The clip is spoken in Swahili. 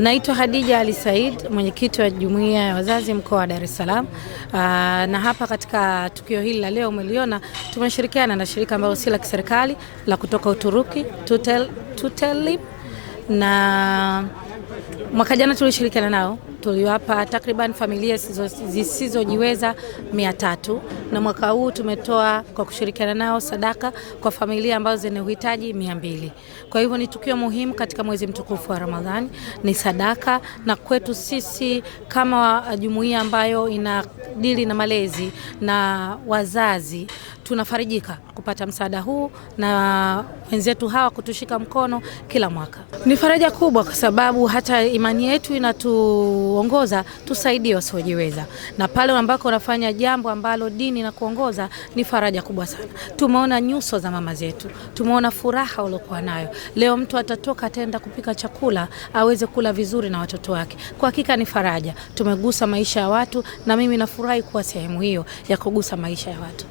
Naitwa Hadija Ali Said, mwenyekiti wa Jumuiya ya Wazazi mkoa wa Dar es Salaam. Na hapa katika tukio hili la leo umeliona, tumeshirikiana na shirika ambalo si la kiserikali la kutoka Uturuki, Tutelib, na mwaka jana tulishirikiana nao, tuliwapa takriban familia zisizojiweza 300, na mwaka huu tumetoa kwa kushirikiana nao sadaka kwa familia ambazo zenye uhitaji 200. Kwa hivyo ni tukio muhimu katika mwezi mtukufu wa Ramadhani, ni sadaka, na kwetu sisi kama jumuiya ambayo inadili na malezi na wazazi tunafarijika kupata msaada huu na wenzetu hawa kutushika mkono kila mwaka. Ni faraja kubwa kwa sababu hata imani yetu inatuongoza tusaidie wasiojiweza, na pale ambako unafanya jambo ambalo dini na kuongoza ni faraja kubwa sana. Tumeona nyuso za mama zetu, tumeona furaha waliokuwa nayo. Leo mtu atatoka ataenda kupika chakula aweze kula vizuri na watoto wake. Kwa hakika ni faraja. Tumegusa maisha ya watu na mimi nafurahi kuwa sehemu hiyo ya kugusa maisha ya watu.